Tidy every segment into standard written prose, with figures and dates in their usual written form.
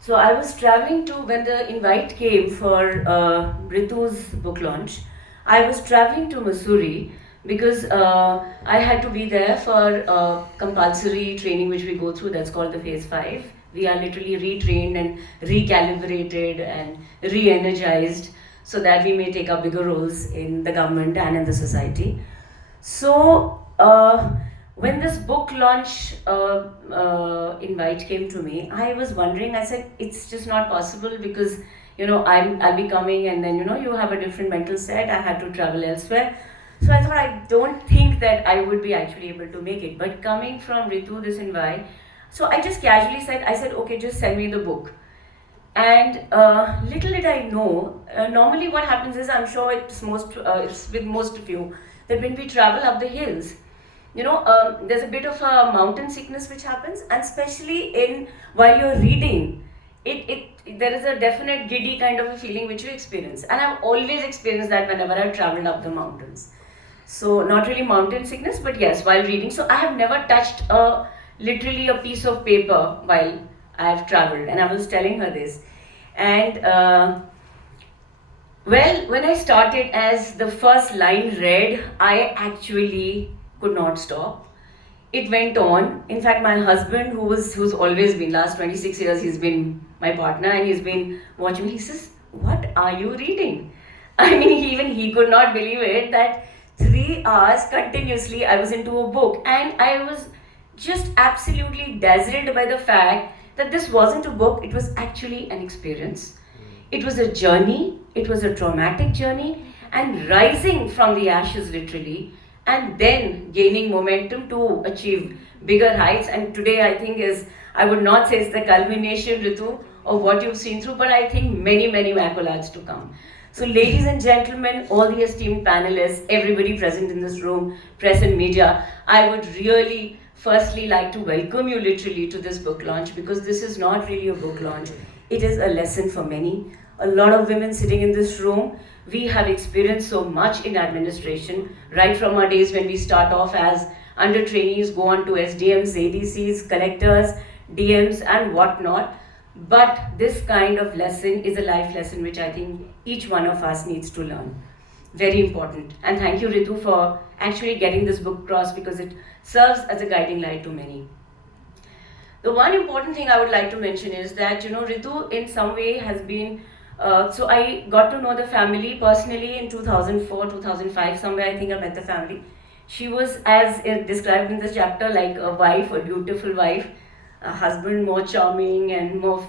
So I was traveling to, when the invite came for Ritu's book launch, I was traveling to Missouri because I had to be there for compulsory training which we go through, that's called the Phase 5. We are literally retrained and recalibrated and re-energized so that we may take up bigger roles in the government and in the society. So, when this book launch invite came to me, I was wondering. I said, "It's just not possible because I'll be coming, and then you have a different mental set. I had to travel elsewhere." So I thought I don't think that I would be actually able to make it. But coming from Ritu, this invite, so I just casually said, "I said, okay, just send me the book." And little did I know, normally what happens is, I'm sure it's with most of you, that when we travel up the hills, there's a bit of a mountain sickness which happens, and especially while you're reading, there is a definite giddy kind of a feeling which you experience, and I've always experienced that whenever I've traveled up the mountains. So not really mountain sickness, but yes, while reading. So I have never touched literally a piece of paper while I have traveled, and I was telling her this. And well, when I started, as the first line read, I actually could not stop. It went on. In fact, my husband, who's always been, last 26 years, he's been my partner, and he's been watching me. He says, "What are you reading?" I mean, even he could not believe it that 3 hours continuously I was into a book, and I was just absolutely dazzled by the fact that this wasn't a book, it was actually an experience. It was a journey, it was a traumatic journey, and rising from the ashes literally, and then gaining momentum to achieve bigger heights. And today I think I would not say it's the culmination, Ritu, of what you've seen through, but I think many, many accolades to come. So ladies and gentlemen, all the esteemed panelists, everybody present in this room, press and media, I would really firstly like to welcome you literally to this book launch, because this is not really a book launch. It is a lesson for many. A lot of women sitting in this room, we have experienced so much in administration, right from our days when we start off as under trainees, go on to SDMs, ADCs, collectors, DMs, and whatnot. But this kind of lesson is a life lesson which I think each one of us needs to learn. Very important. And thank you, Ritu, for actually getting this book across, because it serves as a guiding light to many. The one important thing I would like to mention is that, Ritu in some way has been, so I got to know the family personally in 2004, 2005, somewhere I think I met the family. She was, as described in this chapter, like a wife, a beautiful wife, a husband more charming and more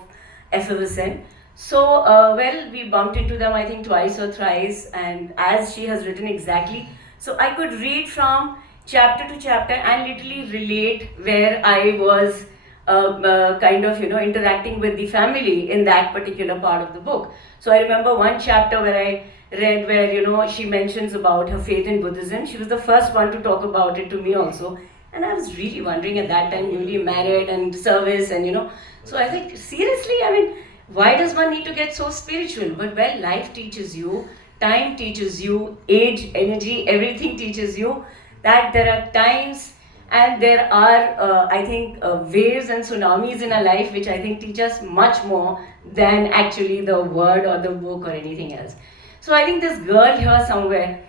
effervescent. So, well, we bumped into them, I think, twice or thrice, and as she has written exactly, so I could read from chapter to chapter and literally relate where I was kind of, interacting with the family in that particular part of the book. So I remember one chapter where I read where, she mentions about her faith in Buddhism. She was the first one to talk about it to me also. And I was really wondering at that time, newly married and service, and so I think, seriously, I mean, why does one need to get so spiritual? But well, life teaches you, time teaches you, age, energy, everything teaches you that there are times and there are, I think, waves and tsunamis in our life which I think teach us much more than actually the word or the book or anything else. So I think this girl here somewhere,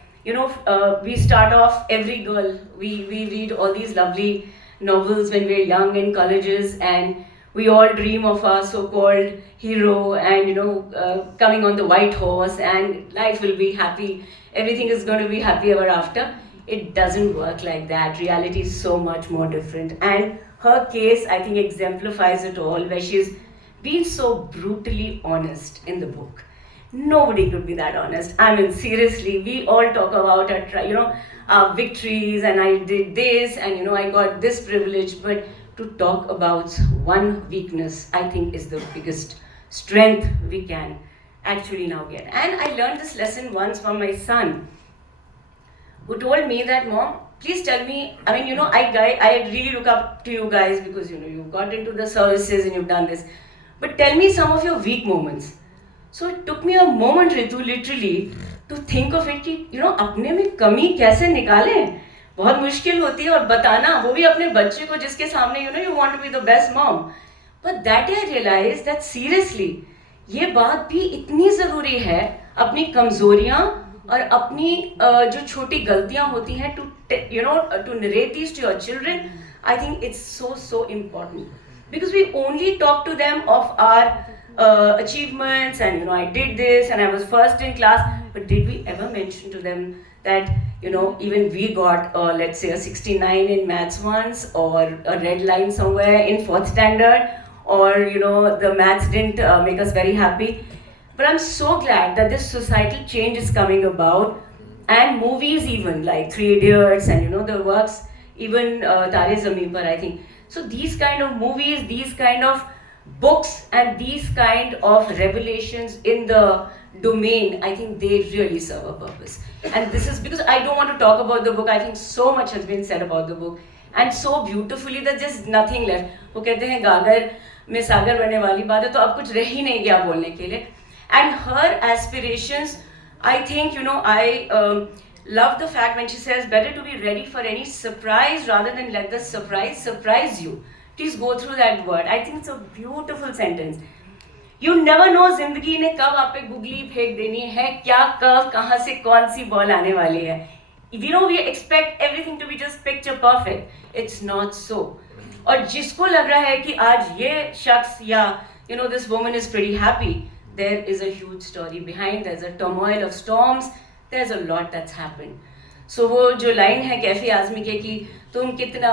we start off, every girl, we read all these lovely novels when we're young in colleges, and we all dream of our so-called hero and, coming on the white horse and life will be happy, everything is going to be happy ever after. It doesn't work like that. Reality is so much more different. And her case, I think, exemplifies it all, where she's been so brutally honest in the book. Nobody could be that honest. I mean, seriously, we all talk about our victories, and I did this, and I got this privilege, but to talk about one weakness, I think, is the biggest strength we can actually now get. And I learned this lesson once from my son, who told me that, "Mom, please tell me, I mean, I really look up to you guys because, you've got into the services and you've done this, but tell me some of your weak moments." So it took me a moment, Ritu, literally, to think of it कि, अपने में कमी कैसे निकालें? बहुत मुश्किल होती है, और बताना, वो भी अपने बच्चे को जिसके सामने, you want to be the best mom. But that day I realized that seriously, ये बात भी इतनी ज़रूरी है, अपनी कमज़ोरियाँ और अपनी जो छोटी गलतियाँ होती हैं to narrate these to your children. I think it's so important because we only talk to them of our achievements and I did this and I was first in class, but did we ever mention to them that even we got let's say a 69 in maths once, or a red line somewhere in 4th standard, or the maths didn't make us very happy. But I'm so glad that this societal change is coming about, and movies even like Three Idiots and the works, even Tare Zameen Par, I think. So these kind of movies, these kind of books, and these kind of revelations in the domain, I think they really serve a purpose. And this is because I don't want to talk about the book. I think so much has been said about the book, and so beautifully that there's nothing left. वो कहते हैं गागर में सागर बनने वाली बात है, तो अब कुछ रह ही नहीं गया बोलने के लिए. And her aspirations, I think I love the fact when she says better to be ready for any surprise rather than let the surprise surprise you. Please go through that word. I think it's a beautiful sentence. You never know जिंदगी ने कब आप पे googly फेंक देनी है, क्या कब कहाँ से कौन सी बॉल आने वाली है. We expect everything to be just picture perfect. It's not so. और जिसको लग रहा है कि आज ये शख्स या this woman is pretty happy, there is a huge story behind. There's a turmoil of storms. There's a lot that's happened. So वो जो लाइन है कैफी आजमी के कि तुम कितना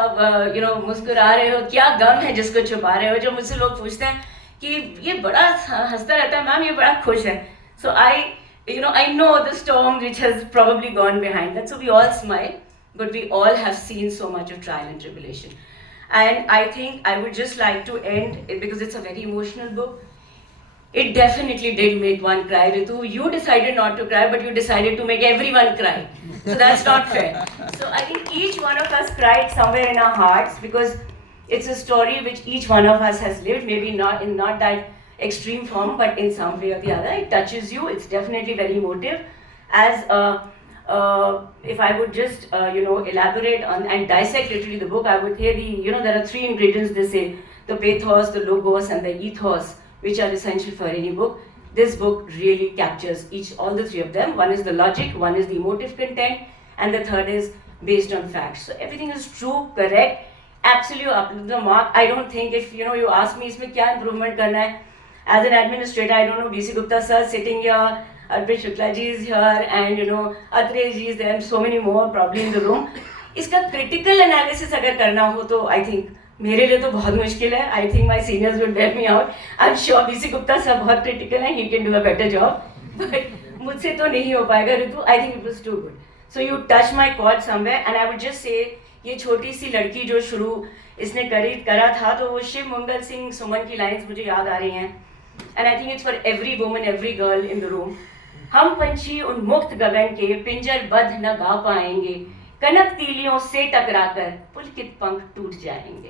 मुस्कुरा रहे हो, क्या गम है जिसको छुपा रहे हो. जो मुझसे लोग पूछते हैं कि ये बड़ा हंसता रहता है मैम, ये बड़ा खुश है. So I know the storm which has probably gone behind that. So we all smile, but we all have seen so much of trial and tribulation. And I think I would just like to end, because it's a very emotional book. It definitely did make one cry, Ritu. You decided not to cry, but you decided to make everyone cry. So that's not fair. So I think each one of us cried somewhere in our hearts, because it's a story which each one of us has lived, maybe not in not that extreme form, but in some way or the other. It touches you. It's definitely very emotive. As if I would just elaborate on and dissect literally the book, I would say there are 3 ingredients they say: the pathos, the logos, and the ethos, which are essential for any book. This book really captures all the 3 of them. One is the logic, one is the emotive content, and the third is based on facts. So everything is true, correct, absolutely up to the mark. I don't think if you ask me इसमें क्या improvement करना है, as an administrator, I don't know, DC Gupta sir sitting here, Arpit Shukla ji is here, and Atreya ji is there, and so many more probably in the room. इसका critical analysis अगर करना हो तो I think मेरे लिए तो बहुत मुश्किल है. I think my seniors will bear me out. I'm sure DC Gupta sir बहुत critical है, he can do a better job. But मुझसे तो नहीं हो पाएगा ऋतु. I think it was too good. So you touched my chord somewhere, and I would just say ये छोटी सी लड़की जो शुरू इसने करा था, तो वो शिव मंगल सिंह सुमन की लाइन्स मुझे याद आ रही हैं. And I think it's for every woman, every girl in the room. हम पंछी उन मुक्त गगन के पिंजर बद्ध न गा पाएंगे, कनक तीलियों से टकराकर पुलकित पंख टूट जाएंगे.